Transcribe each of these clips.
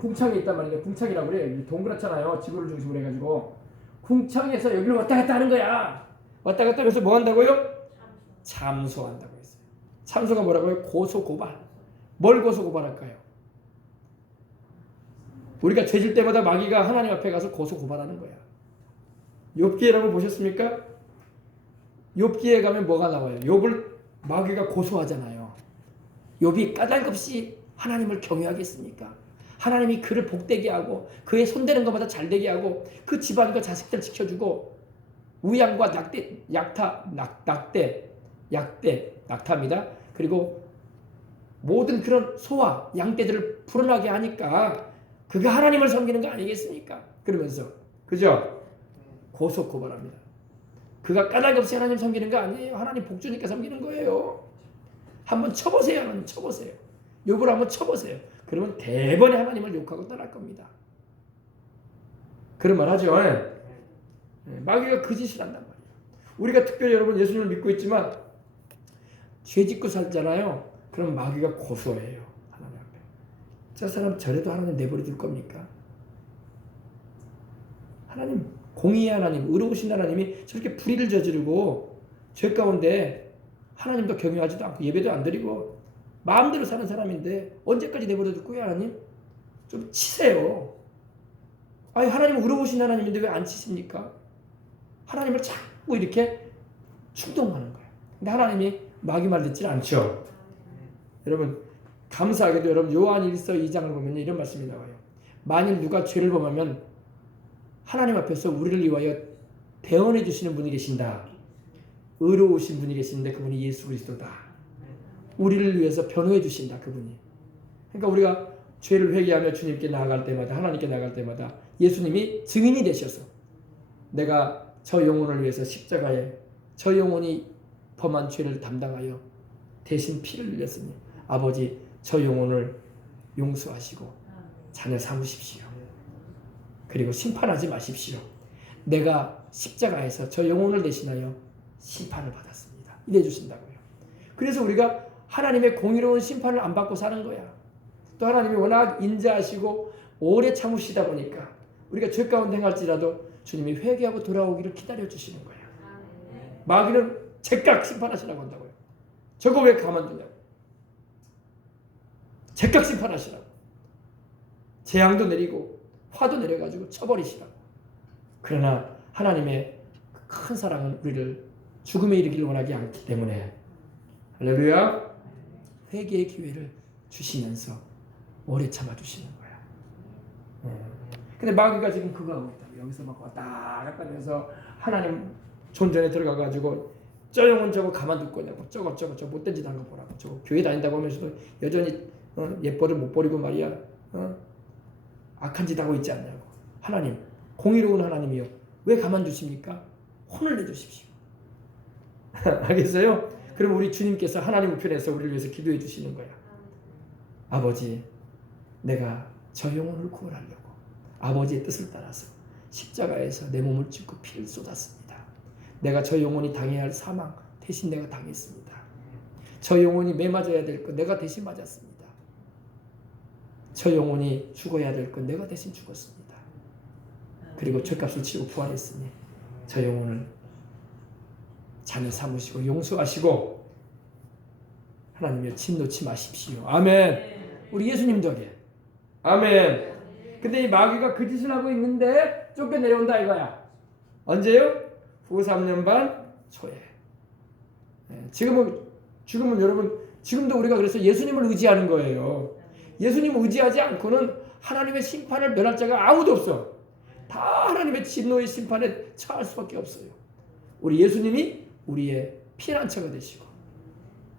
궁창이 있단 말이에요. 궁창이라고 그래요. 동그랗잖아요. 지구를 중심으로 해가지고 궁창에서 여기를 왔다 갔다 하는 거야. 왔다 갔다 하면서 뭐 한다고요? 참소한다고 했어요. 참소가 뭐라고요? 고소고발. 뭘 고소고발할까요? 우리가 죄질 때마다 마귀가 하나님 앞에 가서 고소고발하는 거야. 욥기에라고 보셨습니까? 욥기에 가면 뭐가 나와요? 욥을 마귀가 고소하잖아요. 욥이 까닭없이 하나님을 경외하겠습니까? 하나님이 그를 복되게 하고 그의 손대는 것마다 잘되게 하고 그 집안과 자식들 지켜주고 우양과 낙타입니다. 그리고 모든 그런 소와 양떼들을 불어나게 하니까 그가 하나님을 섬기는 거 아니겠습니까? 그러면서 그죠? 고소고발합니다. 그가 까닭없이 하나님 섬기는 거 아니에요. 하나님 복주니까 섬기는 거예요. 한번 쳐보세요. 하나님 쳐보세요. 욥을 한번 쳐보세요. 그러면 대번에 하나님을 욕하고 떠날 겁니다. 그런 말 하죠. 마귀가 그 짓을 한단 말이에요. 우리가 특별히 여러분 예수님을 믿고 있지만 죄 짓고 살잖아요. 그럼 마귀가 고소해요. 하나님 앞에. 저 사람 저래도 하나님 내버려 둘 겁니까? 하나님, 공의의 하나님, 의로우신 하나님이 저렇게 불의를 저지르고 죄 가운데 하나님도 경외하지도 않고 예배도 안 드리고 마음대로 사는 사람인데 언제까지 내버려 둘 거예요? 하나님? 좀 치세요. 아니 하나님은 의로우신 하나님인데 왜 안 치십니까? 하나님을 자꾸 이렇게 충동하는 거예요. 근데 하나님이 마귀 말 듣지 않죠. 여러분 감사하게도 여러분 요한 1서 2장을 보면 이런 말씀이 나와요. 만일 누가 죄를 범하면 하나님 앞에서 우리를 위하여 대언해 주시는 분이 계신다. 의로우신 분이 계시는데 그분이 예수 그리스도다. 우리를 위해서 변호해 주신다. 그분이. 그러니까 우리가 죄를 회개하며 주님께 나아갈 때마다 하나님께 나아갈 때마다 예수님이 증인이 되셔서 내가 저 영혼을 위해서 십자가에 저 영혼이 범한 죄를 담당하여 대신 피를 흘렸으니 아버지 저 영혼을 용서하시고 자녀 삼으십시오. 그리고 심판하지 마십시오. 내가 십자가에서 저 영혼을 대신하여 심판을 받았습니다. 이래 주신다고요. 그래서 우리가 하나님의 공의로운 심판을 안 받고 사는 거야. 또 하나님이 워낙 인자하시고 오래 참으시다 보니까 우리가 죄 가운데 행할지라도 주님이 회개하고 돌아오기를 기다려 주시는 거야. 마귀는 제깍 심판하시라고 한다고요. 저거 왜 가만두냐고. 제깍 심판하시라고. 재앙도 내리고 화도 내려가지고 쳐버리시라고. 그러나 하나님의 큰 사랑은 우리를 죽음에 이르기를 원하지 않기 때문에 할렐루야 회개의 기회를 주시면서 오래 참아주시는 거야. 근데 마귀가 지금 그거 하고 있다. 여기서 막 왔다 갔다 하면서 하나님 존전에 들어가가지고 저 영혼 저거 가만둘 거냐고 저거 못된 짓 하는 거 보라고 저거 교회 다닌다고 하면서도 여전히 예뻐를 못 버리고 말이야 악한 짓 하고 있지 않냐고. 하나님 공의로운 하나님이요 왜 가만두십니까? 혼을 내주십시오. 알겠어요? 그럼 우리 주님께서 하나님 우편에서 우리를 위해서 기도해 주시는 거야. 아버지 내가 저 영혼을 구원하려고 아버지의 뜻을 따라서 십자가에서 내 몸을 찢고 피를 쏟았습니다. 내가 저 영혼이 당해야 할 사망 대신 내가 당했습니다. 저 영혼이 매 맞아야 될 것 내가 대신 맞았습니다. 저 영혼이 죽어야 될 것 내가 대신 죽었습니다. 그리고 죄값을 치고 부활했으니 저 영혼을 자녀 삼으시고 용서하시고 하나님의 침 놓지 마십시오. 아멘. 우리 예수님 덕에 아멘. 근데 이 마귀가 그 짓을 하고 있는데 쫓겨내려온다 이거야. 언제요? 후 3년 반 초에. 지금은 여러분 지금도 우리가 그래서 예수님을 의지하는 거예요. 예수님을 의지하지 않고는 하나님의 심판을 면할 자가 아무도 없어. 다 하나님의 진노의 심판에 처할 수밖에 없어요. 우리 예수님이 우리의 피난처가 되시고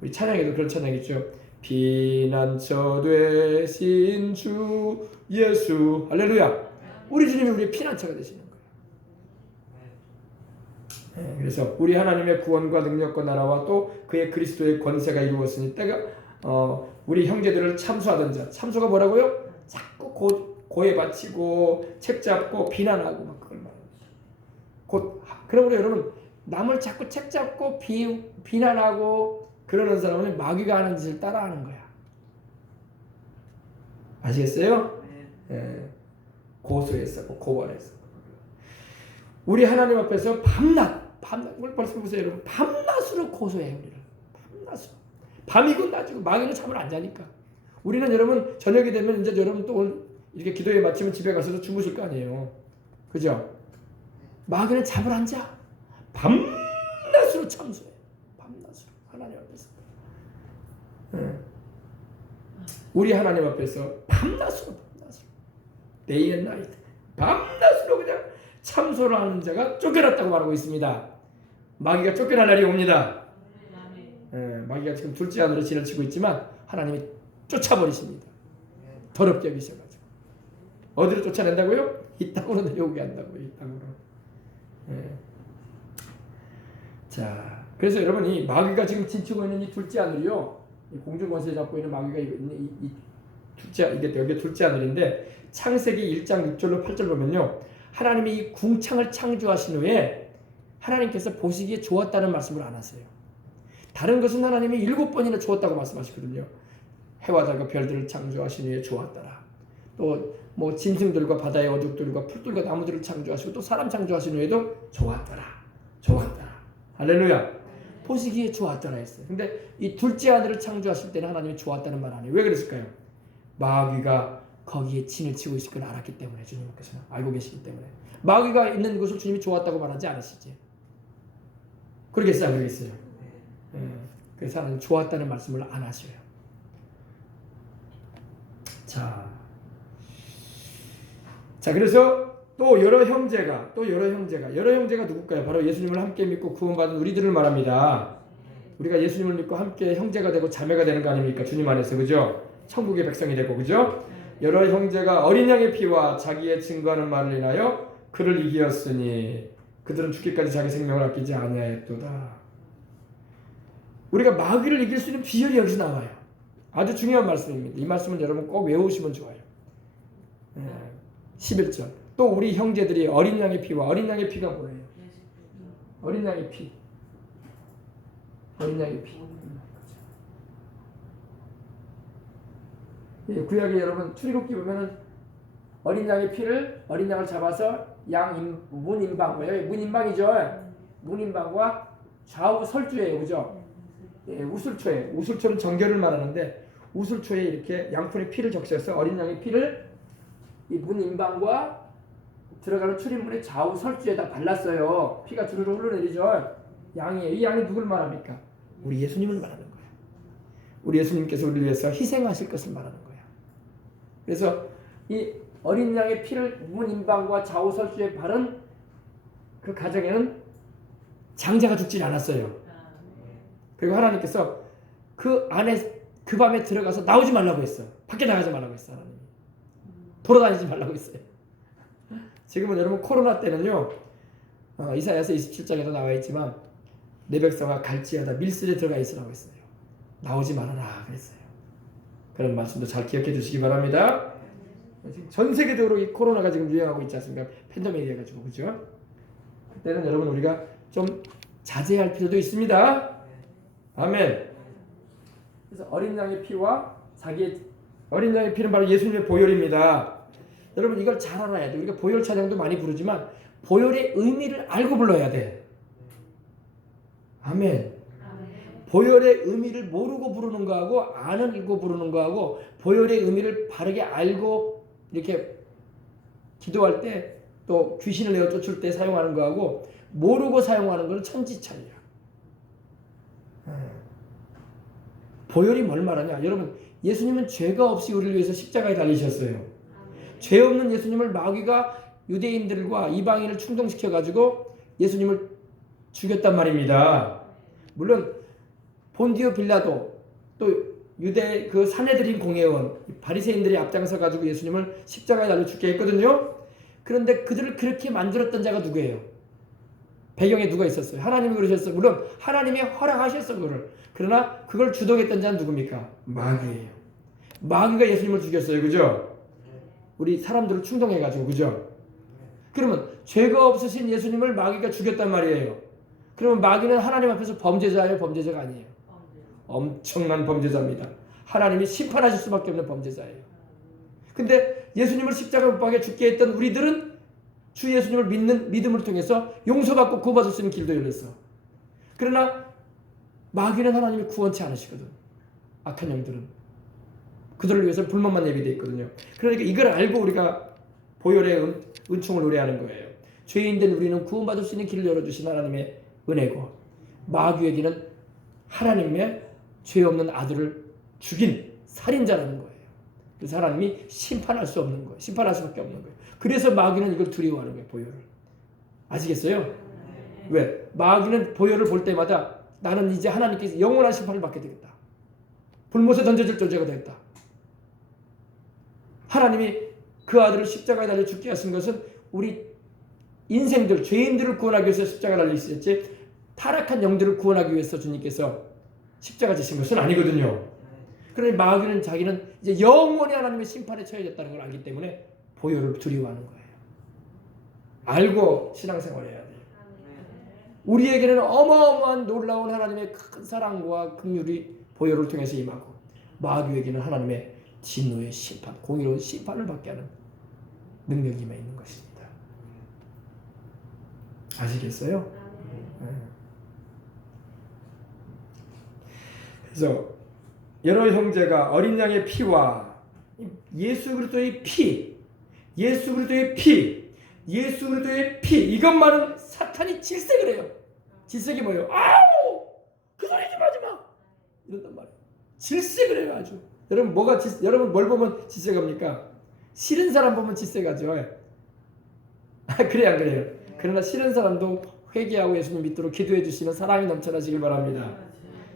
우리 찬양에도 그런 찬양 있죠. 피난처 되신 주 예수 할렐루야. 우리 주님이 우리의 피난처가 되시는 거예요. 그래서 우리 하나님의 구원과 능력과 나라와 또 그의 그리스도의 권세가 이루었으니 때가 우리 형제들을 참소하던 자. 참소가 뭐라고요? 자꾸 고해 바치고 책 잡고 비난하고 막 그걸 말합니다. 그러므로 여러분 남을 자꾸 책 잡고 비난하고 그러는 사람은 마귀가 하는 짓을 따라하는 거야. 아시겠어요? 고소했었고 고발했었고. 우리 하나님 앞에서 밤낮 오늘 벌써 보세요 여러분. 밤낮으로 고소해요 우리를. 밤낮으로. 밤이고 낮이고 마귀는 잠을 안 자니까. 우리는 여러분 저녁이 되면 이제 여러분 또 오늘 이렇게 기도에 마치면 집에 가서도 주무실 거 아니에요. 그죠? 마귀는 잠을 안 자. 밤낮으로 참소해. 밤낮으로 하나님 앞에서. 우리 하나님 앞에서 밤낮으로 day and night 밤낮으로 그냥 참소를 하는 자가 쫓겨났다고 말하고 있습니다. 마귀가 쫓겨날 날이 옵니다. 마귀가 지금 둘째 하늘에 진을 치고 있지만 하나님이 쫓아버리십니다. 더럽게 여기셔가지고. 어디로 쫓아낸다고요? 이 땅으로 내려오게 한다고요. 이 땅으로. 자, 그래서 여러분 이 마귀가 지금 진치고 있는 이 둘째 하늘이요. 이 공중권세 잡고 있는 마귀가 이 둘째, 이게 여기 둘째 하늘인데 창세기 1장 6절로 8절 보면요. 하나님이 이 궁창을 창조하신 후에 하나님께서 보시기에 좋았다는 말씀을 안 하세요. 다른 것은 하나님이 7번이나 좋았다고 말씀하시거든요. 해와 달과 별들을 창조하신 후에 좋았더라. 또 뭐 짐승들과 바다의 어족들과 풀들과 나무들을 창조하시고 또 사람 창조하신 후에도 좋았더라. 할렐루야. 보시기에 좋았더라 했어요. 근데 이 둘째 아들을 창조하실 때는 하나님이 좋았다는 말 안 해요. 왜 그랬을까요? 마귀가 거기에 진을 치고 있을 걸 알았기 때문에. 주님께서는 알고 계시기 때문에. 마귀가 있는 곳을 주님이 좋았다고 말하지 않으시지. 그러겠어요? 안 그러겠어요? 그래서 하나님 좋았다는 말씀을 안 하셔요. 자 그래서 또 여러 형제가 누굴까요? 바로 예수님을 함께 믿고 구원받은 우리들을 말합니다. 우리가 예수님을 믿고 함께 형제가 되고 자매가 되는 거 아닙니까? 주님 안에서. 그죠? 천국의 백성이 되고. 그죠? 여러 형제가 어린 양의 피와 자기의 증거하는 말을 인하여 그를 이기었으니 그들은 죽기까지 자기 생명을 아끼지 아니하였도다. 우리가 마귀를 이길 수 있는 비결이 여기서 나와요. 아주 중요한 말씀입니다. 이 말씀은 여러분 꼭 외우시면 좋아요. 11절. 또 우리 형제들이 어린 양의 피와 어린 양의 피가 뭐예요? 어린 양의 피. 구약에 여러분 출애굽기 보면은 어린 양을 잡아서 문인방이죠. 문인방과 좌우 설주예요. 그죠? 우슬초는 정결을 말하는데 우슬초에 이렇게 양푼의 피를 적셔서 어린 양의 피를 이 문인방과 들어가는 출입문의 좌우 설주에다 발랐어요. 피가 주르르 흘러내리죠. 이 양이 누굴 말합니까? 우리 예수님을 말하는 거예요. 우리 예수님께서 우리를 위해서 희생하실 것을 말하는 거예요. 그래서 이 어린 양의 피를 문인방과 좌우 설주에 바른 그 가정에는 장자가 죽지 않았어요. 그리고 하나님께서 그 안에 그 밤에 들어가서 나오지 말라고 했어. 밖에 나가지 말라고 했어. 하나님. 돌아다니지 말라고 했어요. 지금은 여러분 코로나 때는요. 이사야서 27장에도 나와 있지만 내 백성아 갈지어다 밀실에 들어가 있으라고 했어요. 나오지 말아라 그랬어요. 그런 말씀도 잘 기억해 주시기 바랍니다. 지금 전 세계적으로 이 코로나가 지금 유행하고 있지 않습니까? 팬데믹이 해가지고. 그죠? 그때는 여러분 우리가 좀 자제할 필요도 있습니다. 아멘. 그래서 어린 양의 피와 어린 양의 피는 바로 예수님의 보혈입니다. 여러분 이걸 잘 알아야 돼. 우리가 보혈 찬양도 많이 부르지만 보혈의 의미를 알고 불러야 돼. 아멘. 보혈의 의미를 모르고 부르는 거하고 알고 부르는 거하고 보혈의 의미를 바르게 알고 이렇게 기도할 때 또 귀신을 내어 쫓을 때 사용하는 거하고 모르고 사용하는 건 천지차이야. 보혈이 뭘 말하냐? 여러분 예수님은 죄가 없이 우리를 위해서 십자가에 달리셨어요. 죄 없는 예수님을 마귀가 유대인들과 이방인을 충동시켜가지고 예수님을 죽였단 말입니다. 물론 본디오 빌라도 또 유대 그 사내들인 공회원 바리새인들이 앞장서 가지고 예수님을 십자가에 달려 죽게 했거든요. 그런데 그들을 그렇게 만들었던 자가 누구예요? 배경에 누가 있었어요? 하나님이 그러셨어요. 물론 하나님이 허락하셨어 그거를. 그러나 그걸 주동했던 자는 누굽니까? 마귀예요. 마귀가 예수님을 죽였어요. 그죠? 우리 사람들을 충동해가지고. 그죠? 그러면 죄가 없으신 예수님을 마귀가 죽였단 말이에요. 그러면 마귀는 하나님 앞에서 범죄자예요? 범죄자가 아니에요? 엄청난 범죄자입니다. 하나님이 심판하실 수밖에 없는 범죄자예요. 근데 예수님을 십자가 못 박아 죽게 했던 우리들은 주 예수님을 믿는 믿음을 통해서 용서받고 구원받을 수 있는 길도 열렸어. 그러나 마귀는 하나님이 구원치 않으시거든. 악한 영들은 그들을 위해서 불만만 예비되어 있거든요. 그러니까 이걸 알고 우리가 보혈의 은총을 노래하는 거예요. 죄인된 우리는 구원받을 수 있는 길을 열어주신 하나님의 은혜고, 마귀에게는 하나님의 죄 없는 아들을 죽인 살인자라는 거예요. 그래서 하나님이 심판할 수 없는 거예요. 심판할 수밖에 없는 거예요. 그래서 마귀는 이걸 두려워하는 거예요. 보혈을. 아시겠어요? 왜? 마귀는 보혈을 볼 때마다 나는 이제 하나님께서 영원한 심판을 받게 되겠다. 불못에 던져질 존재가 되겠다. 하나님이 그 아들을 십자가에 달려 죽게 하신 것은 우리 인생들, 죄인들을 구원하기 위해서 십자가에 달려 있었지, 타락한 영들을 구원하기 위해서 주님께서 십자가 지신 것은 아니거든요. 그러니 마귀는 자기는 이제 영원히 하나님의 심판에 처해졌다는 걸 알기 때문에 보혈을 두려워하는 거예요. 알고 신앙생활을 해야 돼요. 우리에게는 어마어마한 놀라운 하나님의 큰 사랑과 긍휼이 보혈을 통해서 임하고, 마귀에게는 하나님의 진노의 심판, 공의로운 심판을 받게 하는 능력이 임해 있는 것입니다. 아시겠어요? 그래서 여러 형제가 어린 양의 피와 예수 그리스도의 피, 예수 그리스도의 피, 예수 그리스도의 피, 이것만은 사탄이 질색을 해요. 질색이 뭐예요? 아우! 그 소리 좀 하지 마! 이런단 말이에요. 질색을 해요, 아주. 여러분 뭘 보면 질색합니까? 싫은 사람 보면 질색하죠. 그래요, 안 그래요? 그러나 싫은 사람도 회개하고 예수님 믿도록 기도해 주시면 사랑이 넘쳐나시길 바랍니다.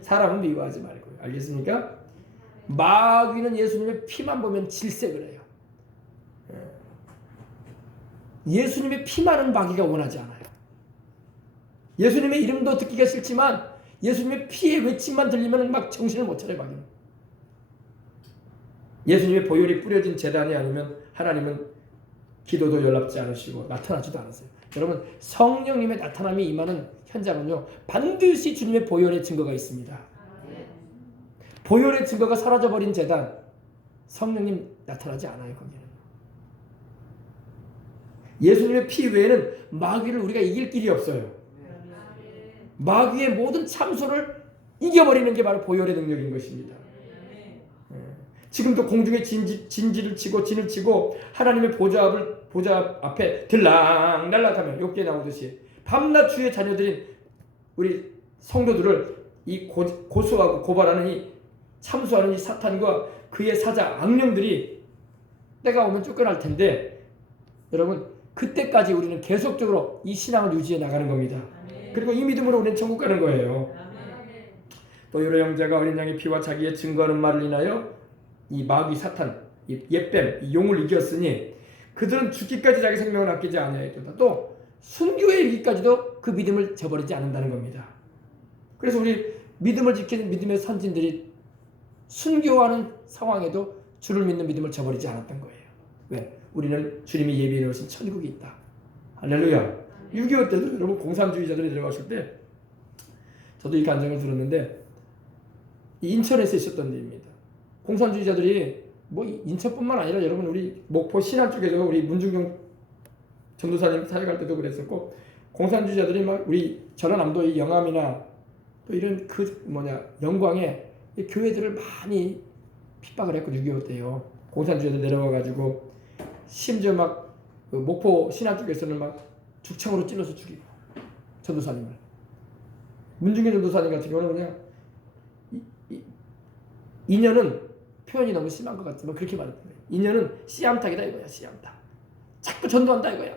사람은 미워하지 말고. 알겠습니까? 마귀는 예수님의 피만 보면 질색을 해요. 예수님의 피만은 마귀가 원하지 않아요. 예수님의 이름도 듣기가 싫지만 예수님의 피의 외침만 들리면 막 정신을 못 차려요, 마귀는. 예수님의 보혈이 뿌려진 제단이 아니면 하나님은 기도도 연락지 않으시고 나타나지도 않으세요. 여러분, 성령님의 나타남이 임하는 현장은요, 반드시 주님의 보혈의 증거가 있습니다. 보혈의 증거가 사라져버린 제단, 성령님 나타나지 않아요. 거기는. 예수님의 피 외에는 마귀를 우리가 이길 길이 없어요. 마귀의 모든 참소를 이겨버리는 게 바로 보혈의 능력인 것입니다. 지금도 공중에 진지를 치고 진을 치고 하나님의 보좌 앞에 들락날락하며 욥기에 나오듯이 밤낮 주의 자녀들인 우리 성도들을 이 고소하고 고발하는 이 참수하는 이 사탄과 그의 사자 악령들이 때가 오면 쫓겨날 텐데, 여러분 그때까지 우리는 계속적으로 이 신앙을 유지해 나가는 겁니다. 그리고 이 믿음으로 우리는 천국 가는 거예요. 또 여러 형제가 어린 양의 피와 자기의 증거하는 말을 인하여 이 마귀 사탄, 이 옛뱀, 이 용을 이겼으니 그들은 죽기까지 자기 생명을 아끼지 아니하였도다. 또 순교에 이르기까지도 그 믿음을 저버리지 않는다는 겁니다. 그래서 우리 믿음을 지키는 믿음의 선진들이 순교하는 상황에도 주를 믿는 믿음을 저버리지 않았던 거예요. 왜? 우리는 주님이 예비해 놓으신 천국이 있다. 할렐루야. 6.25 때도 여러분 공산주의자들이 들어갔을 때 저도 이 간증을 들었는데, 인천에서 있었던 일입니다. 공산주의자들이 뭐 인천뿐만 아니라 여러분 우리 목포 신안 쪽에서 우리 문중경 전도사님 사역할 때도 그랬었고, 공산주의자들이 막 우리 전라남도의 영암이나 또 이런 영광에 교회들을 많이 핍박을 했고, 6.25 때요. 공산주의자들 내려와가지고 심지어 막 그 목포 신안 쪽에서는 막 죽창으로 찔러서 죽이고, 전도사님을. 문중경 전도사님 같은 경우는 그냥 인연은 표현이 너무 심한 것 같지만 그렇게 말했던 거예요. 인연은 씨암탉이다 이거야. 씨암탉. 자꾸 전도한다 이거야.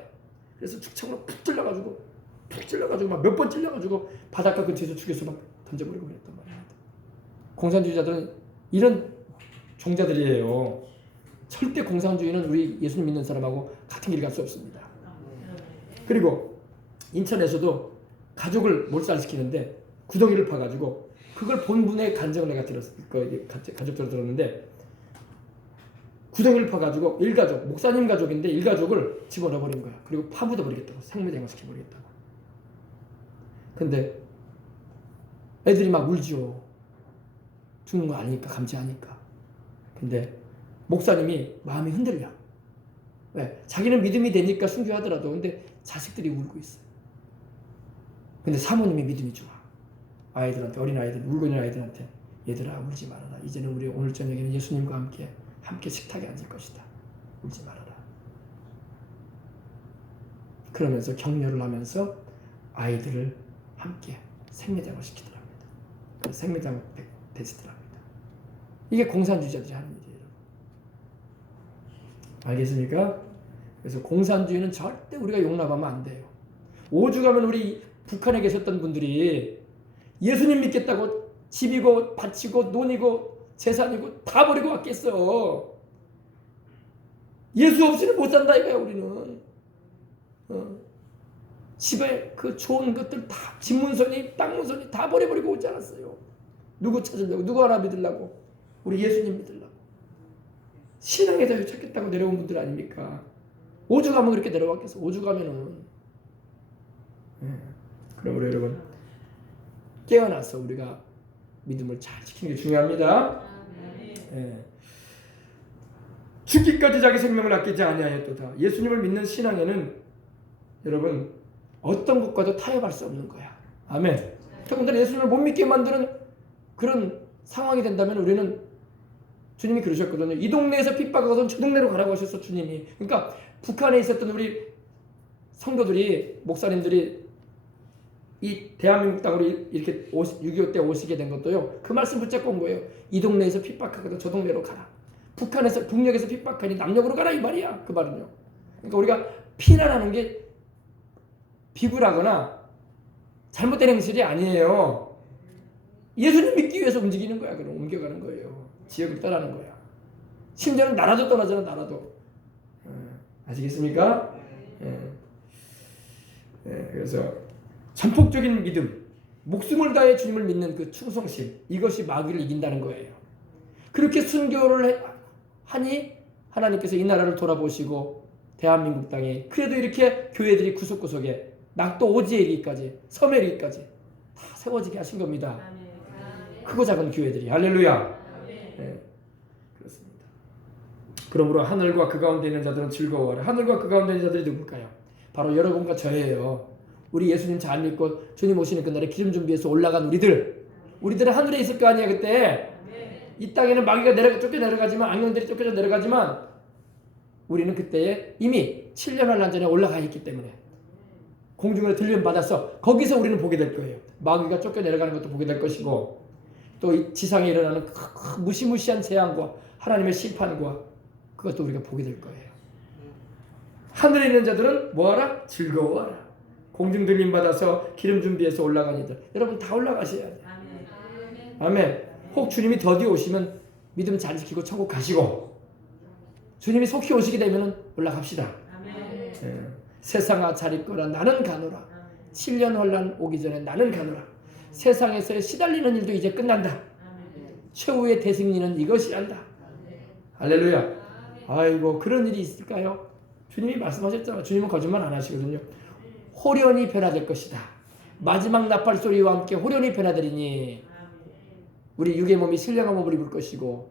그래서 죽창으로 푹 찔러가지고 막 몇 번 찔러가지고 바닷가 근처에서 죽여서 막 던져버리고 그랬단 말이에요. 공산주의자들은 이런 종자들이에요. 절대 공산주의는 우리 예수님 믿는 사람하고 같은 길 갈 수 없습니다. 그리고 인천에서도 가족을 몰살시키는데 구덩이를 파가지고, 그걸 본분의 간증을 내가 들었을 거예요. 가족들을 들었는데, 구덩이를 파가지고 일가족, 목사님 가족인데 일가족을 집어넣어버린 거야. 그리고 파묻어버리겠다고, 생매장시켜버리겠다고. 근데 애들이 막 울죠. 죽는 거 아니니까, 감지하니까. 근데 목사님이 마음이 흔들려. 왜? 자기는 믿음이 되니까 순교하더라도 근데 자식들이 울고 있어요. 근데 사모님이 믿음이 좋아. 아이들한테, 어린아이들, 울고 있는 아이들한테, 얘들아 울지 말아라. 이제는 우리 오늘 저녁에는 예수님과 함께 식탁에 앉을 것이다. 울지 말아라. 그러면서 격려를 하면서 아이들을 함께 생매장을 시키더랍니다. 생매장 배치더랍니다. 이게 공산주의자들이 하는 일이에요. 알겠습니까? 그래서 공산주의는 절대 우리가 용납하면 안 돼요. 오죽하면 우리 북한에 계셨던 분들이 예수님 믿겠다고 집이고 밭이고 논이고 재산이고 다 버리고 왔겠어. 예수 없이는 못 산다 이거야 우리는. 집에 그 좋은 것들 다 집문서니 땅문서니 다 버려버리고 오지 않았어요. 누구 찾으려고, 누구 하나 믿으려고, 우리 예수님 믿으려고. 신앙의 자유 찾겠다고 내려온 분들 아닙니까? 오죽하면 그렇게 내려왔겠어. 오죽하면은. 그럼 우리 여러분 깨어나서 우리가 믿음을 잘 지키는 게 중요합니다. 죽기까지 자기 생명을 아끼지 아니하였도다. 예수님을 믿는 신앙에는 여러분 어떤 것과도 타협할 수 없는 거야. 아멘. 더군다나 예수님을 못 믿게 만드는 그런 상황이 된다면 우리는 주님이 그러셨거든요. 이 동네에서 핍박하고선 저 동네로 가라고 하셨어 주님이. 그러니까 북한에 있었던 우리 성도들이, 목사님들이 이 대한민국 땅으로 이렇게 6.25 때 오시게 된 것도요. 그 말씀 붙잡고 온 거예요. 이 동네에서 핍박하거든 저 동네로 가라. 북한에서, 북녘에서 핍박하니 남녘으로 가라 이 말이야. 그 말은요. 그러니까 우리가 피난하는 게 비굴하거나 잘못된 행실이 아니에요. 예수님 믿기 위해서 움직이는 거야. 그럼 옮겨가는 거예요. 지역을 떠나는 거야. 심지어는 나라도 떠나잖아. 나라도. 아시겠습니까? 그래서 전폭적인 믿음, 목숨을 다해 주님을 믿는 그 충성심, 이것이 마귀를 이긴다는 거예요. 그렇게 순교를 하니 하나님께서 이 나라를 돌아보시고 대한민국 땅에 그래도 이렇게 교회들이 구석구석에 낙도 오지에 이르기까지, 섬에 이르기까지 다 세워지게 하신 겁니다. 크고 작은 교회들이. 할렐루야. 그렇습니다. 그러므로 하늘과 그 가운데 있는 자들은 즐거워하라. 하늘과 그 가운데 있는 자들이 누굴까요? 바로 여러분과 저예요. 우리 예수님 잘 믿고 주님 오시는 그날에 기름 준비해서 올라간 우리들은 하늘에 있을 거 아니야 그때. 이 땅에는 마귀가 쫓겨 내려가지만, 악령들이 쫓겨져 내려가지만 우리는 그때에 이미 7년 환란 전에 올라가 있기 때문에 공중으로 들림 받아서 거기서 우리는 보게 될 거예요. 마귀가 쫓겨 내려가는 것도 보게 될 것이고, 또 이 지상에 일어나는 무시무시한 재앙과 하나님의 심판과 그것도 우리가 보게 될 거예요. 하늘에 있는 자들은 뭐하라? 즐거워하라. 공중 들림 받아서 기름 준비해서 올라간 이들. 여러분 다 올라가셔야 돼요. 아멘. 혹 주님이 더디 오시면 믿음 잘 지키고 천국 가시고, 주님이 속히 오시게 되면 올라갑시다. 세상아 잘 있거라 나는 가노라. 7년 환란 오기 전에 나는 가노라. 세상에서의 시달리는 일도 이제 끝난다. 최후의 대승리는 이것이란다. 할렐루야. 아이고 그런 일이 있을까요? 주님이 말씀하셨잖아요. 주님은 거짓말 안 하시거든요. 호련히 변화될 것이다. 마지막 나팔 소리와 함께 호련히 변화되리니 우리 육의 몸이 신령한 몸을 입을 것이고,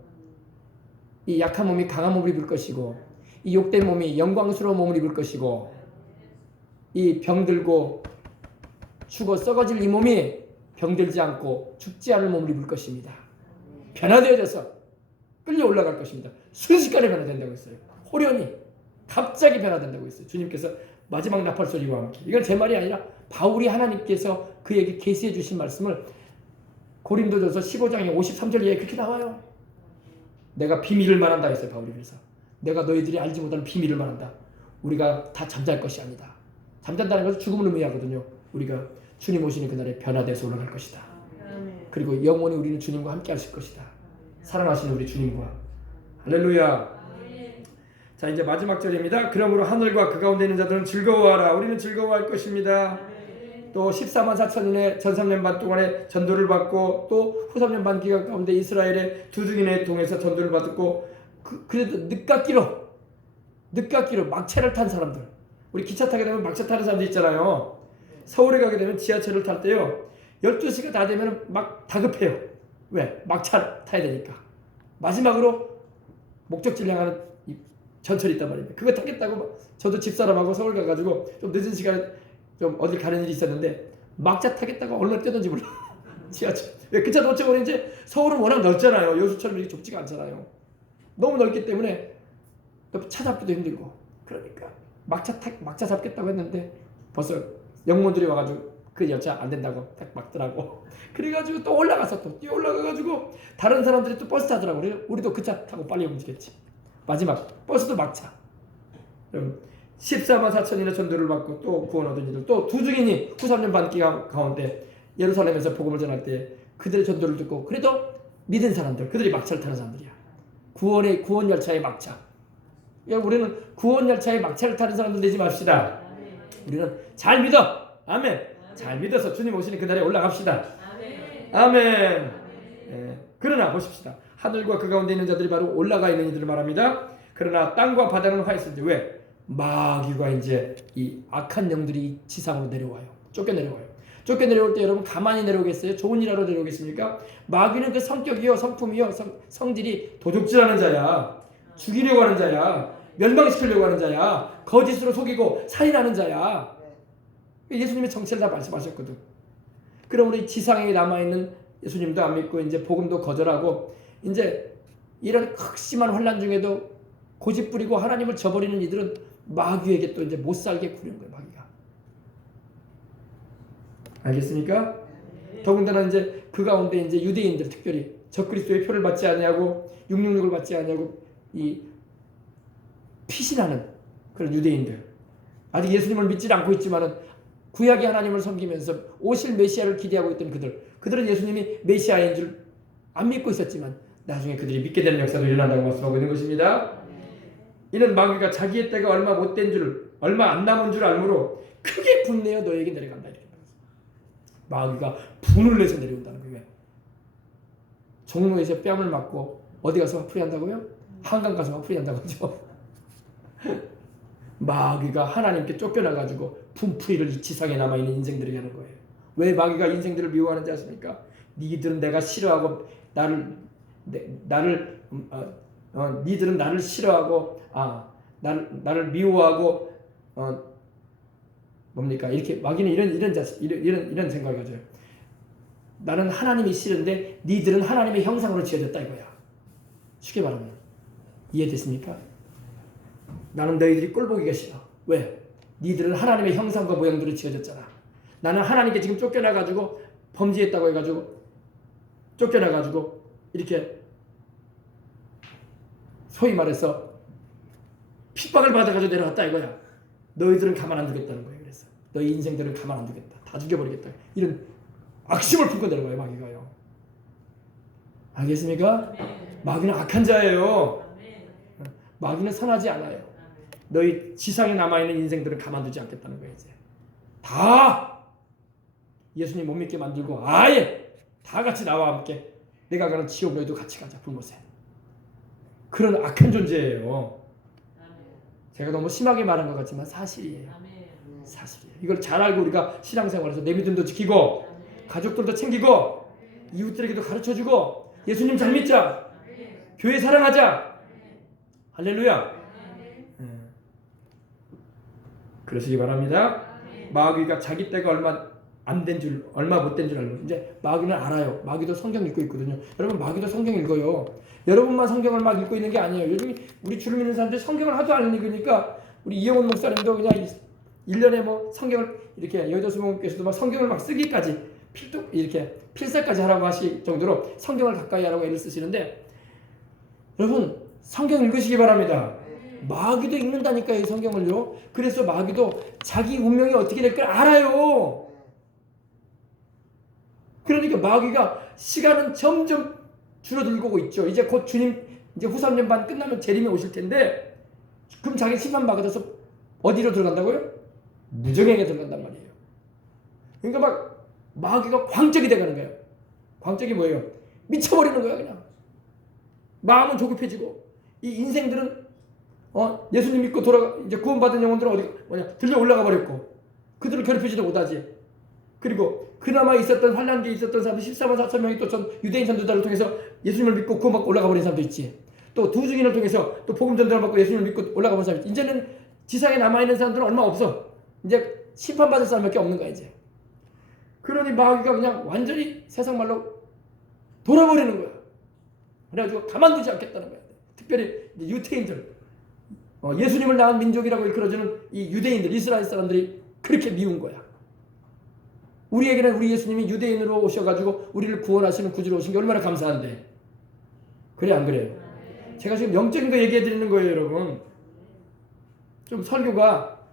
이 약한 몸이 강한 몸을 입을 것이고, 이 욕된 몸이 영광스러운 몸을 입을 것이고, 이 병들고 죽어 썩어질 이 몸이 병들지 않고 죽지 않을 몸을 입을 것입니다. 변화되어져서 끌려 올라갈 것입니다. 순식간에 변화된다고 했어요. 호련히 갑자기 변화된다고 했어요. 주님께서 마지막 나팔 소리와 함께. 이건 제 말이 아니라 바울이 하나님께서 그에게 계시해 주신 말씀을 고린도전서 15장에 53절에 그렇게 나와요. 내가 비밀을 말한다 했어요. 바울이. 그래서 내가 너희들이 알지 못하는 비밀을 말한다. 우리가 다 잠잘 것이 아니다. 잠잔다는 것은 죽음을 의미하거든요. 우리가 주님 오시는 그날에 변화돼서 올라갈 것이다. 그리고 영원히 우리는 주님과 함께 하실 것이다. 사랑하시는 우리 주님과. 할렐루야. 자, 이제 마지막 절입니다. 그러므로 하늘과 그 가운데 있는 자들은 즐거워하라. 우리는 즐거워할 것입니다. 또 14만 4천년의 전 3년 반 동안에 전도를 받고, 또 후 3년 반 기간 가운데 이스라엘의 두 증인을 통해서 전도를 받았고, 그래도 늦깎이로 막차를 탄 사람들, 우리 기차 타게 되면 막차 타는 사람들 있잖아요. 서울에 가게 되면 지하철을 탈 때요 12시가 다 되면 막 다급해요. 왜? 막차 타야 되니까. 마지막으로 목적지를 향하는 이 전철이 있단 말입니다. 그거 타겠다고 막 저도 집사람하고 서울 가가지고 좀 늦은 시간에 좀 어딜 가는 일이 있었는데 막차 타겠다고 얼마나 뛰었는지 몰라. 지하철. 왜 그 차 놓쳐버린 이제 서울은 워낙 넓잖아요. 여수처럼 이렇게 좁지가 않잖아요. 너무 넓기 때문에 차 잡기도 힘들고 그러니까 막차 잡겠다고 했는데 벌써 영문들이 와가지고 그 여차 안 된다고 딱 막더라고. 그래가지고 또 올라가서 또 뛰어 올라가가지고 다른 사람들이 또 버스 타더라고. 우리도 그 차 타고 빨리 움직였지. 마지막 버스도 막차. 14만 4천이나 전도를 받고 또 구원 얻은 이들 또 두 증인이 후 3년 반 기간 가운데 예루살렘에서 복음을 전할 때 그들의 전도를 듣고 그래도 믿은 사람들 그들이 막차를 타는 사람들이야. 구원 열차의 막차. 우리는 구원 열차의 막차를 타는 사람들 되지 맙시다. 우리는 잘 믿어. 아멘. 잘 믿어서 주님 오시는 그날에 올라갑시다. 아멘. 그러나 보십시다. 하늘과 그 가운데 있는 자들이 바로 올라가 있는 이들을 말합니다. 그러나 땅과 바다는 화했을지 왜? 마귀가 이제 이 악한 영들이 지상으로 내려와요. 쫓겨 내려와요. 쫓겨 내려올 때 여러분 가만히 내려오겠어요? 좋은 일 하러 내려오겠습니까? 마귀는 그 성격이요, 성품이요, 성질이 도둑질하는 자야. 죽이려고 하는 자야. 멸망시키려고 하는 자야. 거짓으로 속이고 살인하는 자야. 예수님의 정체를 다 말씀하셨거든. 그럼 우리 지상에 남아있는 예수님도 안 믿고 이제 복음도 거절하고 이제 이런 극심한 환난 중에도 고집 부리고 하나님을 저버리는 이들은 마귀에게 또 이제 못 살게 구리는 거예요. 마귀가. 알겠습니까? 더군다나 이제 그 가운데 이제 유대인들 특별히 적그리스도의 표를 받지 아니하고 666을 받지 아니하고 이 피신하는 그런 유대인들 아직 예수님을 믿지 않고 있지만은 구약의 하나님을 섬기면서 오실 메시아를 기대하고 있던 그들은 예수님이 메시아인 줄 안 믿고 있었지만 나중에 그들이 믿게 되는 역사도 일어난다고 말씀하고 있는 것입니다. 이는 마귀가 자기의 때가 얼마 못된 줄 얼마 안 남은 줄 알므로 크게 분내어 너에게 내려간다 이렇게 마귀가 분을 내서 내려온다는 거예요. 종로에서 뺨을 맞고 어디 가서 화풀이한다고요? 한강 가서 화풀이한다고 하죠. 마귀가 하나님께 쫓겨나가지고 분풀이를 이 지상에 남아있는 인생들에게 하는 거예요. 왜 마귀가 인생들을 미워하는지 아십니까? 니들은 내가 싫어하고 니들은 나를 싫어하고 나를 미워하고 뭡니까? 이렇게 마귀는 이런 생각을 가져요. 나는 하나님이 싫은데 니들은 하나님의 형상으로 지어졌다 이거야. 쉽게 말하면 이해됐습니까? 나는 너희들이 꼴보기가 싫어. 왜? 니들은 하나님의 형상과 모양대로 지어졌잖아. 나는 하나님께 지금 쫓겨나가지고 범죄했다고 해가지고 쫓겨나가지고 이렇게 소위 말해서 핍박을 받아가지고 내려왔다 이거야. 너희들은 가만 안 두겠다는 거예요. 그래서 너희 인생들은 가만 안 두겠다. 다 죽여버리겠다. 이런 악심을 품고 내려와요. 마귀가요. 알겠습니까? 마귀는 악한 자예요. 마귀는 선하지 않아요. 너희 지상에 남아있는 인생들은 가만두지 않겠다는 거예요. 이제 다 예수님 못 믿게 만들고 아예 다 같이 나와 함께 내가 가는 지옥 너희도 같이 가자. 불못에. 그런 악한 존재예요. 제가 너무 심하게 말한 것 같지만 사실이에요. 사실이에요. 이걸 잘 알고 우리가 신앙생활에서 내 믿음도 지키고 가족들도 챙기고 이웃들에게도 가르쳐주고 예수님 잘 믿자. 교회 사랑하자. 할렐루야. 그러시기 바랍니다. 마귀가 자기 때가 얼마 못된 줄 알고 이제 마귀는 알아요. 마귀도 성경 읽고 있거든요. 여러분 마귀도 성경 읽어요. 여러분만 성경을 막 읽고 있는 게 아니에요. 요즘 우리 주를 믿는 사람들 성경을 하도 안 읽으니까 우리 이영훈 목사님도 그냥 1년에 뭐 성경을 이렇게 여의도 수목교에서도 막 성경을 막 쓰기까지 필사까지 하라고 하실 정도로 성경을 가까이 하라고 애를 쓰시는데 여러분 성경 읽으시기 바랍니다. 마귀도 읽는다니까요. 이 성경을요. 그래서 마귀도 자기 운명이 어떻게 될 걸 알아요. 그러니까 마귀가 시간은 점점 줄어들고 있죠. 이제 곧 주님 이제 후 3년 반 끝나면 재림이 오실 텐데 그럼 자기 심판 받아서 어디로 들어간다고요? 무정에게 들어간단 말이에요. 그러니까 막 마귀가 광적이 돼가는 거예요. 광적이 뭐예요? 미쳐버리는 거예요. 그냥 마음은 조급해지고 이 인생들은 예수님 믿고 이제 구원받은 영혼들은 들려 올라가 버렸고 그들을 괴롭히지도 못하지. 그리고 그나마 있었던 환난기에 있었던 사람들 14만 4천 명이 또 유대인 선도자를 통해서 예수님을 믿고 구원받고 올라가 버린 사람도 있지. 또 두 증인을 통해서 또 복음 전도를 받고 예수님을 믿고 올라가본 사람이 이제는 지상에 남아있는 사람들은 얼마 없어. 이제 심판받을 사람밖에 없는 거야 이제. 그러니 마귀가 그냥 완전히 세상 말로 돌아버리는 거야. 그래가지고 가만두지 않겠다는 거야. 특별히 유태인들, 예수님을 낳은 민족이라고 일컬어주는 이 유대인들, 이스라엘 사람들이 그렇게 미운 거야. 우리에게는 우리 예수님이 유대인으로 오셔가지고 우리를 구원하시는 구주로 오신 게 얼마나 감사한데. 그래 안 그래요? 제가 지금 영적인 거 얘기해 드리는 거예요 여러분. 좀 설교가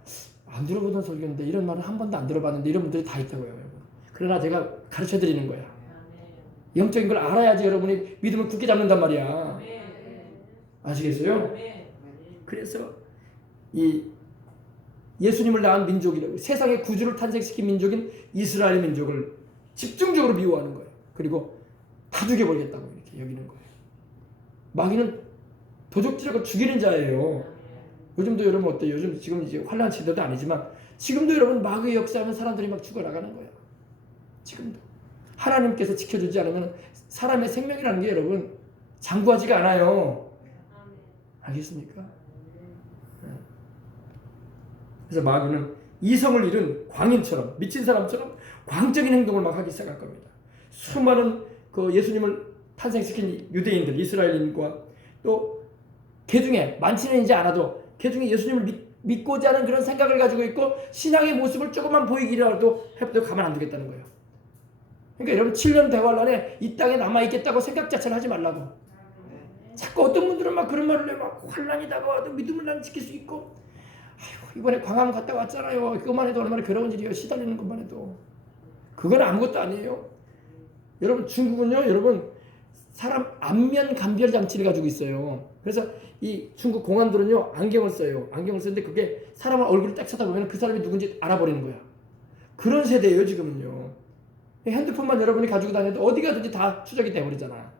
안 들어보던 설교인데 이런 말은 한 번도 안 들어봤는데 이런 분들이 다 있다고요 여러분. 그러나 제가 가르쳐 드리는 거야. 영적인 걸 알아야지 여러분이 믿음을 굳게 잡는단 말이야. 아시겠어요? 그래서 이 예수님을 낳은 민족이라고 세상의 구주를 탄생시킨 민족인 이스라엘 민족을 집중적으로 미워하는 거예요. 그리고 다 죽여버리겠다고 이렇게 여기는 거예요. 마귀는 도적질하고 죽이는 자예요. 요즘도 여러분 어때요? 요즘 지금 이제 환란 시대도 아니지만 지금도 여러분 마귀의 역사하면 사람들이 막 죽어나가는 거예요. 지금도 하나님께서 지켜주지 않으면 사람의 생명이라는 게 여러분 장구하지가 않아요. 알겠습니까? 그래서 마귀는 이성을 잃은 광인처럼 미친 사람처럼 광적인 행동을 막 하기 시작할 겁니다. 수많은 그 예수님을 탄생시킨 유대인들, 이스라엘인과 또 개 중에 많지는 이제 않아도 개 중에 예수님을 믿고자 하는 그런 생각을 가지고 있고 신앙의 모습을 조금만 보이기라도 해도 가만 안 두겠다는 거예요. 그러니까 여러분 7년 대환란에 이 땅에 남아있겠다고 생각 자체를 하지 말라고. 자꾸 어떤 분들은 막 그런 말을 해요. 막 환란이 다가와도 믿음을 난 지킬 수 있고 아이고 이번에 광화문 갔다 왔잖아요. 그것만 해도 얼마나 괴로운 일이에요. 시달리는 것만 해도. 그건 아무것도 아니에요. 여러분 중국은요. 여러분 사람 안면 감별 장치를 가지고 있어요. 그래서 이 중국 공안들은요. 안경을 써요. 안경을 쓰는데 그게 사람 얼굴을 딱 쳐다보면 그 사람이 누군지 알아버리는 거야. 그런 세대예요 지금은요. 핸드폰만 여러분이 가지고 다녀도 어디 가든지 다 추적이 돼버리잖아.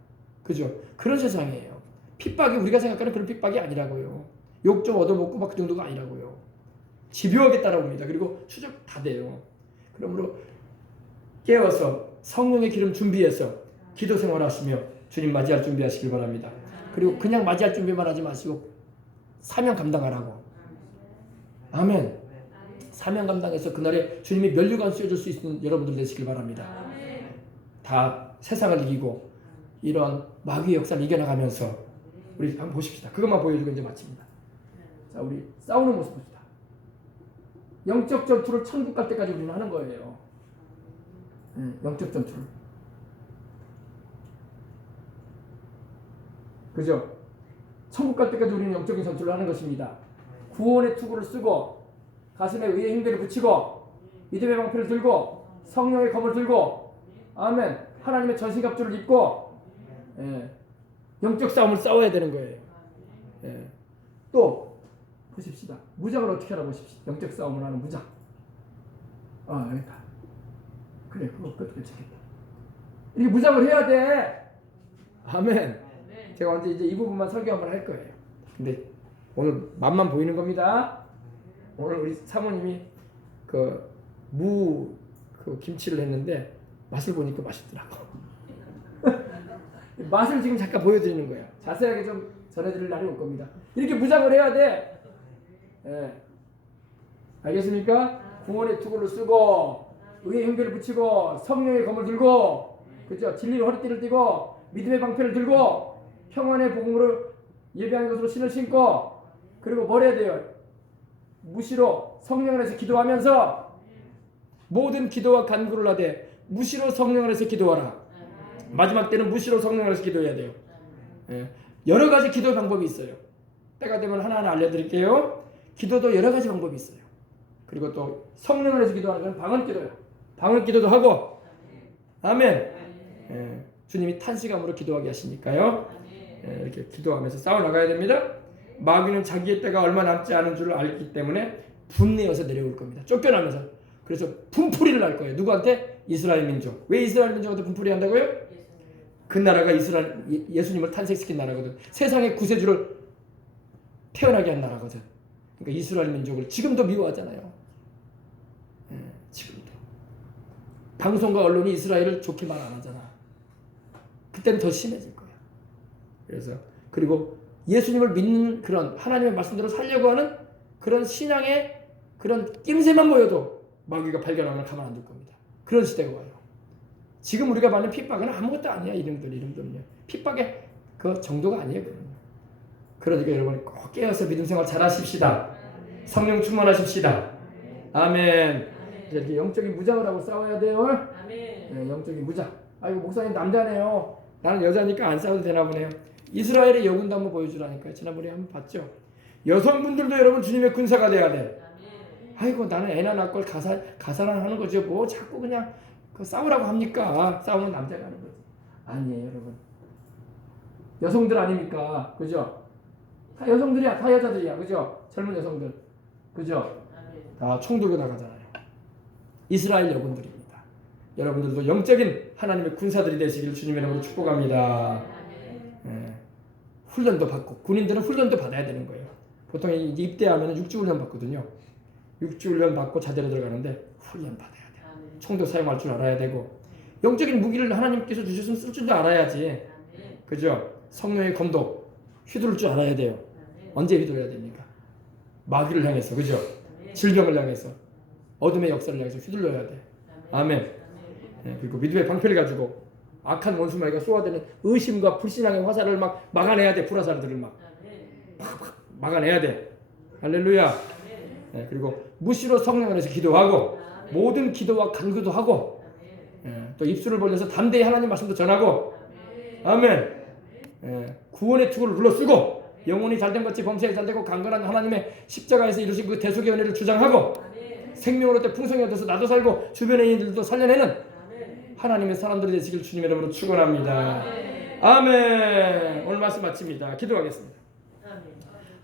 그죠? 그런 세상이에요. 핍박이 우리가 생각하는 그런 핍박이 아니라고요. 욕 좀 얻어먹고 막 그 정도가 아니라고요. 집요하게 따라옵니다. 그리고 추적 다 돼요. 그러므로 깨어서 성령의 기름 준비해서 기도 생활하시며 주님 맞이할 준비하시길 바랍니다. 그리고 그냥 맞이할 준비만 하지 마시고 사명 감당하라고. 아멘. 사명 감당해서 그날에 주님이 면류관 씌워줄 수 있는 여러분들 되시길 바랍니다. 다 세상을 이기고 이런 마귀의 역사를 이겨나가면서 우리 한번 보십시다. 그것만 보여주고 이제 마칩니다. 자, 우리 싸우는 모습 봅시다. 영적 전투를 천국 갈 때까지 우리는 하는 거예요. 영적 전투를. 그죠? 천국 갈 때까지 우리는 영적인 전투를 하는 것입니다. 구원의 투구를 쓰고 가슴에 의의 힘대를 붙이고 믿음의 방패를 들고 성령의 검을 들고 아멘. 하나님의 전신갑주를 입고 영적 싸움을 싸워야 되는 거예요. 또 보십시다. 무장을 어떻게 하나 보십시다. 영적 싸움을 하는 무장. 여기다. 그래, 그것도 괜찮겠다. 이렇게 무장을 해야 돼. 아멘. 제가 언제 이제 이 부분만 설교 한번 할 거예요. 근데 오늘 맛만 보이는 겁니다. 오늘 우리 사모님이 그 김치를 했는데 맛을 보니까 맛있더라고. 맛을 지금 잠깐 보여드리는 거야. 자세하게 좀 전해드릴 날이 올 겁니다. 이렇게 무장을 해야 돼. 알겠습니까? 구원의 투구를 쓰고 의의 흉배를 붙이고 성령의 검을 들고 그죠? 진리의 허리띠를 띠고 믿음의 방패를 들고 평안의 복음으로 예배하는 것으로 신을 신고 그리고 뭘 해야 돼요? 무시로 성령 안에서 기도하면서 모든 기도와 간구를 하되 무시로 성령 안에서 기도하라. 마지막 때는 무시로 성령 안에서 기도해야 돼요. 여러 가지 기도 방법이 있어요. 때가 되면 하나하나 알려드릴게요. 기도도 여러 가지 방법이 있어요. 그리고 또 성령 안에서 기도하는 건 방언 기도예요. 방언 기도도 하고 아멘. 주님이 탄식함으로 기도하게 하시니까요. 이렇게 기도하면서 싸워 나가야 됩니다. 마귀는 자기의 때가 얼마 남지 않은 줄 알기 때문에 분내어서 내려올 겁니다. 쫓겨나면서. 그래서 분풀이를 할 거예요. 누구한테? 이스라엘 민족. 왜 이스라엘 민족한테 분풀이 한다고요? 그 나라가 이스라엘 예수님을 탄생시킨 나라거든. 세상의 구세주를 태어나게 한 나라거든. 그러니까 이스라엘 민족을 지금도 미워하잖아요. 지금도. 방송과 언론이 이스라엘을 좋게 말 안 하잖아. 그때는 더 심해질 거야. 그래서 그리고 예수님을 믿는 그런 하나님의 말씀대로 살려고 하는 그런 신앙의 그런 낌새만 보여도 마귀가 발견하면 가만 안 둘 겁니다. 그런 시대가 와요. 지금 우리가 받는 핍박은 아무것도 아니야. 이름들은요. 핍박의 그 정도가 아니에요. 그러니까 여러분 꼭 깨어서 믿음 생활 잘 하십시다. 성령 충만하십시다. 아멘. 이렇게 영적인 무장을 하고 싸워야 돼요. 네, 영적인 무장. 아이고 목사님 남자네요. 나는 여자니까 안 싸워도 되나 보네요. 이스라엘의 여군도 한번 보여주라니까요. 지난번에 한번 봤죠. 여성분들도 여러분 주님의 군사가 돼야 돼. 아이고 나는 애나 낳을 가사랑 하는 거죠. 뭐 자꾸 그냥 그 싸우라고 합니까? 싸우는 남자가 하는 거지. 아니에요 여러분. 여성들 아닙니까? 그죠? 다 여성들이야. 다 여자들이야. 그죠? 젊은 여성들. 그죠? 다 총 들고 나가잖아요. 이스라엘 여군들입니다. 여러분들도 영적인 하나님의 군사들이 되시기를 주님의 이름으로 축복합니다. 훈련도 받고 군인들은 훈련도 받아야 되는 거예요. 보통 입대하면 6주 훈련 받거든요. 6주 훈련 받고 자대로 들어가는데 훈련 받아야 돼요. 총도 사용할 줄 알아야 되고 영적인 무기를 하나님께서 주셨으면 쓸 줄도 알아야지. 그죠? 성령의 검도 휘두를 줄 알아야 돼요. 언제 휘둘러야 됩니까? 마귀를 향해서, 그죠? 질병을 향해서, 어둠의 역사를 향해서 휘둘러야 돼. 아멘. 그리고 믿음의 방패를 가지고 악한 원수마귀가 쏘아대는 의심과 불신앙의 화살을 막 막아내야 돼. 불화살들을 막 막아내야 돼. 할렐루야. 그리고 무시로 성령 안에서 기도하고 모든 기도와 간구도 하고 또 입술을 벌려서 담대히 하나님 말씀도 전하고 아멘. 구원의 투구를 눌러쓰고 영혼이 잘된 것이 범사에 잘되고 강건한 하나님의 십자가에서 이루신 그 대속의 은혜를 주장하고 생명으로 때 풍성히 얻어서 나도 살고 주변의 이들도 살려내는 하나님의 사람들이 되시길 주님의 이름으로 축원합니다. 아멘. 오늘 말씀 마칩니다. 기도하겠습니다.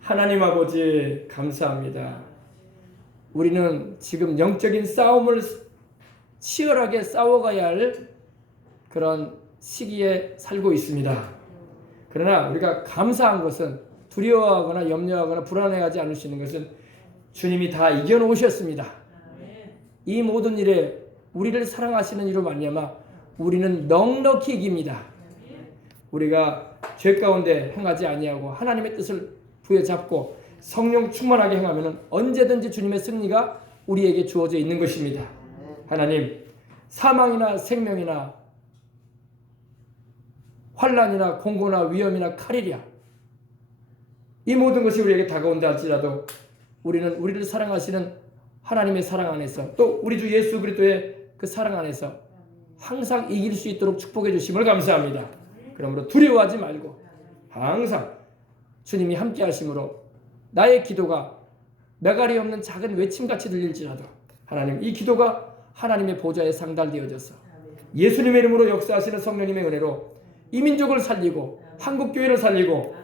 하나님 아버지 감사합니다. 우리는 지금 영적인 싸움을 치열하게 싸워가야 할 그런 시기에 살고 있습니다. 그러나 우리가 감사한 것은 두려워하거나 염려하거나 불안해하지 않을 수 있는 것은 주님이 다 이겨놓으셨습니다. 이 모든 일에 우리를 사랑하시는 이로 말미암아 우리는 넉넉히 이깁니다. 우리가 죄 가운데 행하지 아니하고 하나님의 뜻을 부여잡고 성령 충만하게 행하면 언제든지 주님의 승리가 우리에게 주어져 있는 것입니다. 하나님, 사망이나 생명이나 환난이나 공고나 위험이나 칼이랴 이 모든 것이 우리에게 다가온다 할지라도 우리는 우리를 사랑하시는 하나님의 사랑 안에서 또 우리 주 예수 그리스도의 그 사랑 안에서 항상 이길 수 있도록 축복해 주심을 감사합니다. 그러므로 두려워하지 말고 항상 주님이 함께 하심으로 나의 기도가 매갈이 없는 작은 외침같이 들릴지라도 하나님 이 기도가 하나님의 보좌에 상달되어져서 예수님의 이름으로 역사하시는 성령님의 은혜로 이 민족을 살리고 한국교회를 살리고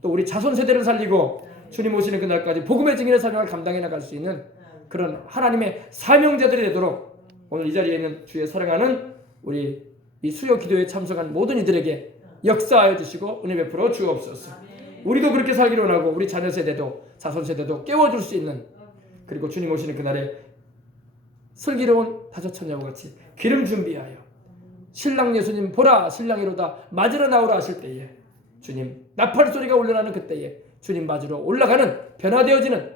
또 우리 자손세대를 살리고 주님 오시는 그날까지 복음의 증인의 사명을 감당해 나갈 수 있는 그런 하나님의 사명자들이 되도록 오늘 이 자리에 있는 주의 사랑하는 우리 이 수요 기도에 참석한 모든 이들에게 역사하여 주시고 은혜 베풀어 주옵소서. 우리도 그렇게 살기를 원하고 우리 자녀 세대도 자손 세대도 깨워줄 수 있는 그리고 주님 오시는 그날에 슬기로운 다섯처녀와 같이 기름 준비하여 신랑 예수님 보라 신랑이로다 맞으러 나오라 하실 때에 주님 나팔 소리가 울려나는 그때에 주님 맞으러 올라가는 변화되어지는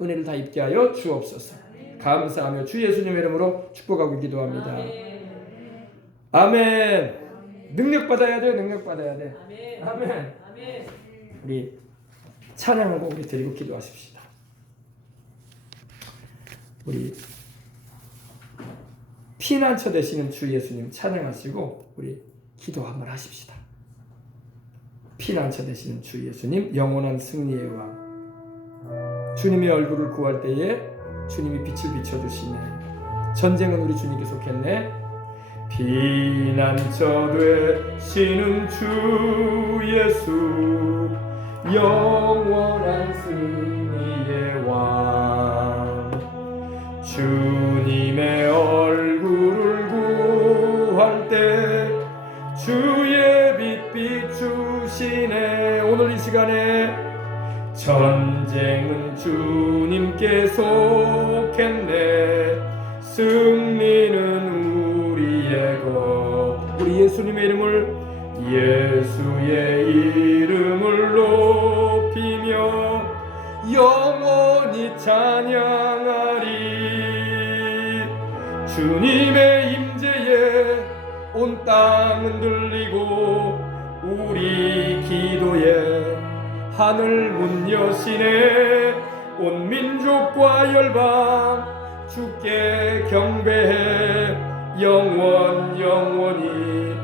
은혜를 다 입게 하여 주옵소서. 감사하며 주 예수님의 이름으로 축복하고 기도합니다. 아멘. 능력 받아야 돼요. 능력 받아야 돼. 아멘. 우리 찬양하고 우리 드리고 기도하십시다. 우리 피난처 되시는 주 예수님 찬양하시고 우리 기도 한번 하십시다. 피난처 되시는 주 예수님 영원한 승리의 왕 주님의 얼굴을 구할 때에 주님이 빛을 비춰주시네. 전쟁은 우리 주님께 속했네. 피난처 되시는 주 예수 영원한 승리의 왕 주님의 얼굴을 구할 때 주의 빛 비추시네. 오늘 이 시간에 전쟁은 주님께 속했네. 승리는 우리의 것. 우리 예수님의 이름을 예수의 이름을 높이며 영원히 찬양하리. 주님의 임재에 온 땅은 들리고 우리 기도에 하늘 문 여시네. 온 민족과 열방 주께 경배해 영원히.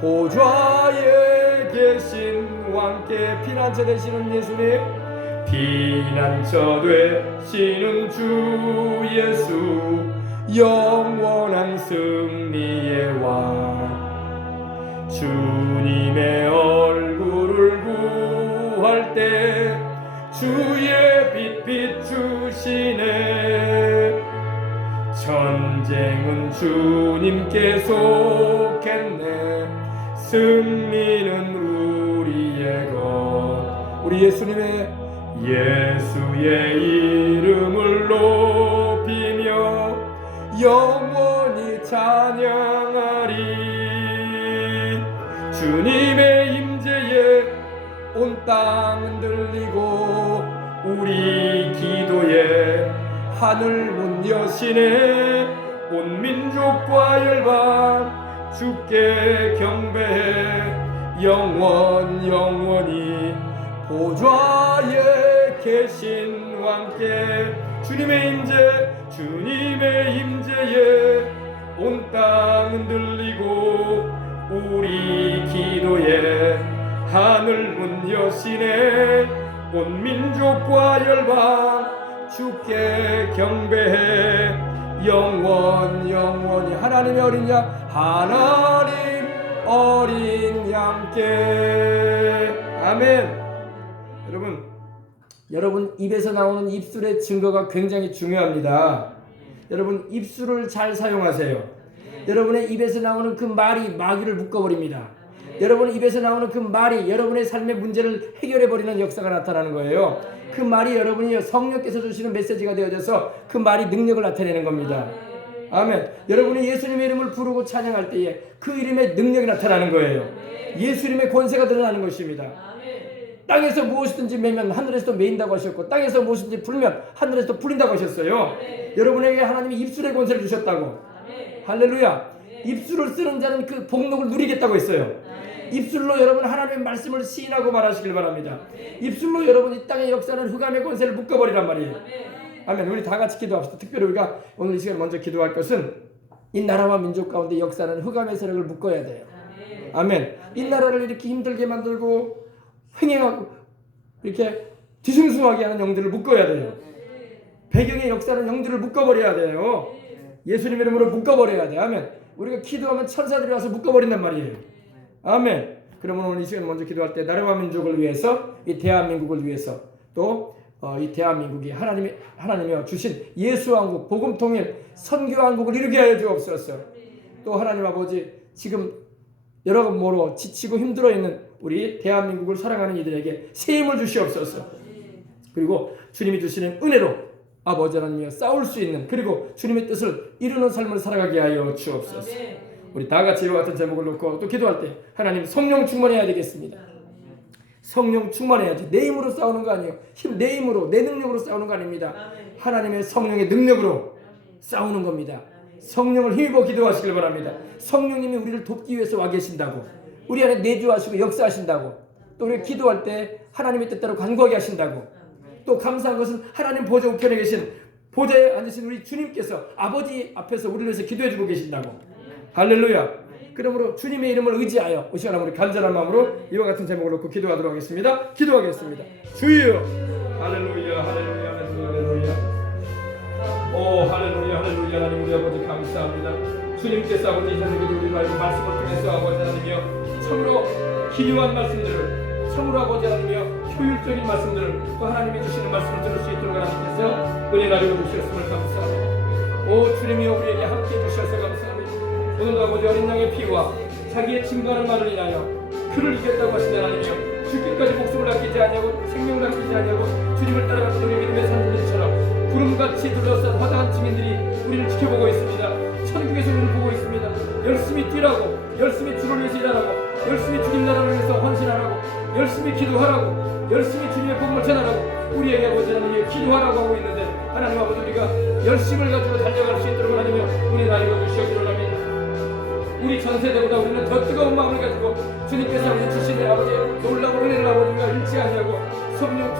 보좌에 계신 왕께 피난처 되시는 예수님, 피난처 되시는 주 예수, 영원한 승리의 왕. 주님의 얼굴을 구할 때 주의 빛 비추시네. 전쟁은 주님께 속했네. 승리는 우리의 것. 우리 예수의 이름을 높이며 영원히 찬양하리. 주님의 임재에 온 땅은 들리고 우리 기도에 하늘 문 여시네. 온 민족과 열방 주께 경배해 영원히. 보좌에 계신 왕께 주님의 임재에 온 땅은 들리고 우리 기도에 하늘 문 여시네. 온 민족과 열방 주께 경배해 영원히. 하나님의 어린 양, 하나님 어린 양께. 아멘. 여러분 입에서 나오는 입술의 증거가 굉장히 중요합니다. 여러분 입술을 잘 사용하세요. 여러분의 입에서 나오는 그 말이 마귀를 묶어버립니다. 여러분 입에서 나오는 그 말이 여러분의 삶의 문제를 해결해버리는 역사가 나타나는 거예요. 그 말이 여러분이 성령께서 주시는 메시지가 되어져서 그 말이 능력을 나타내는 겁니다. 아멘. 여러분이 예수님의 이름을 부르고 찬양할 때에 그 이름의 능력이 나타나는 거예요. 예수 이름의 권세가 드러나는 것입니다. 땅에서 무엇이든지 매면 하늘에서도 매인다고 하셨고, 땅에서 무엇이든지 불면 하늘에서도 불린다고 하셨어요. 여러분에게 하나님이 입술의 권세를 주셨다고. 할렐루야. 입술을 쓰는 자는 그 복록을 누리겠다고 했어요. 입술로 여러분 하나님의 말씀을 시인하고 말하시길 바랍니다. 입술로 여러분 이 땅의 역사는 흑암의 권세를 묶어버리란 말이에요. 아멘. 우리 다 같이 기도합시다. 특별히 우리가 오늘 이 시간 먼저 기도할 것은 이 나라와 민족 가운데 역사는 흑암의 세력을 묶어야 돼요. 아멘. 이 나라를 이렇게 힘들게 만들고 횡행하고 이렇게 뒤숭숭하게 하는 영들을 묶어야 돼요. 배경의 역사는 영들을 묶어버려야 돼요. 예수님 이름으로 묶어버려야 돼요. 아멘. 우리가 기도하면 천사들이 와서 묶어버린단 말이에요. 아멘. 그러면 오늘 이 시간 먼저 기도할 때 나라와 민족을 위해서, 이 대한민국을 위해서, 또 이 대한민국이 하나님이 주신 예수왕국, 복음통일, 선교왕국을 이루게 하여 주옵소서. 또 하나님 아버지, 지금 여러모로 지치고 힘들어 있는 우리 대한민국을 사랑하는 이들에게 새 힘을 주시옵소서. 그리고 주님이 주시는 은혜로 아버지 하나님이여 싸울 수 있는, 그리고 주님의 뜻을 이루는 삶을 살아가게 하여 주옵소서. 우리 다 같이 이와 같은 제목을 놓고 또 기도할 때 하나님 성령 충만해야 되겠습니다. 성령 충만해야지. 내 힘으로 싸우는 거 아니에요. 내 힘으로, 내 능력으로 싸우는 거 아닙니다. 하나님의 성령의 능력으로 싸우는 겁니다. 성령을 힘입어 기도하시길 바랍니다. 성령님이 우리를 돕기 위해서 와 계신다고, 우리 안에 내주하시고 역사하신다고, 또 우리가 기도할 때 하나님의 뜻대로 간구하게 하신다고, 또 감사한 것은 하나님 보좌 우편에 계신, 보좌에 앉으신 우리 주님께서 아버지 앞에서 우리를 위해서 기도해주고 계신다고. 할렐루야. 그러므로 주님의 이름을 의지하여 이 시간 우리 간절한 마음으로 이와 같은 제목을 놓고 기도하도록 하겠습니다. 기도하겠습니다. 주여. 할렐루야, 할렐루야, 할렐루야. 오 할렐루야, 할렐루야. 하나님 우리 아버지 감사합니다. 주님께서 아버지 이 저녁에 우리 말씀을 통해서 아버지 하나님이여 참으로 기묘한 말씀들을, 참으로 아버지 하나님이여 효율적인 말씀들을, 또 하나님이 주시는 말씀을 들을 수 있도록 하나님께서 은혜 나누어 주셨음을 감사합니다. 오 주님이여 우리에게 함께 주셔서 감사합니다. 오늘도 아버지 어린 양의 피와 자기의 증거하는 말을 인하여 그를 이겼다고 하시는 하나님이여 죽기까지 목숨을 아끼지 아니하고 생명을 아끼지 아니하고 주님을 따라가는 우리 믿음의 선진들처럼 구름같이 둘러싼 화다한 증인들이 우리를 지켜보고 있습니다. 천국에서 우리를 보고 있습니다. 열심히 뛰라고, 열심히 주를 위해서 일하라고, 열심히 주님 나라를 위해서 헌신하라고, 열심히 기도하라고, 열심히 주님의 복음을 전하라고 우리에게 아버지 하나님 기도하라고 하고 있는데, 하나님 아버지 우리가 열심을 가지고 달려갈 수 있도록 하나님 우리 나이가 주시옵기를 합니다. 우리 전 세대보다 우리는 더 뜨거운 마음을 가지고 주님께서 우리 주신 아버지 놀라운 은혜를 아버지 우리가 잃지 아니하고 성령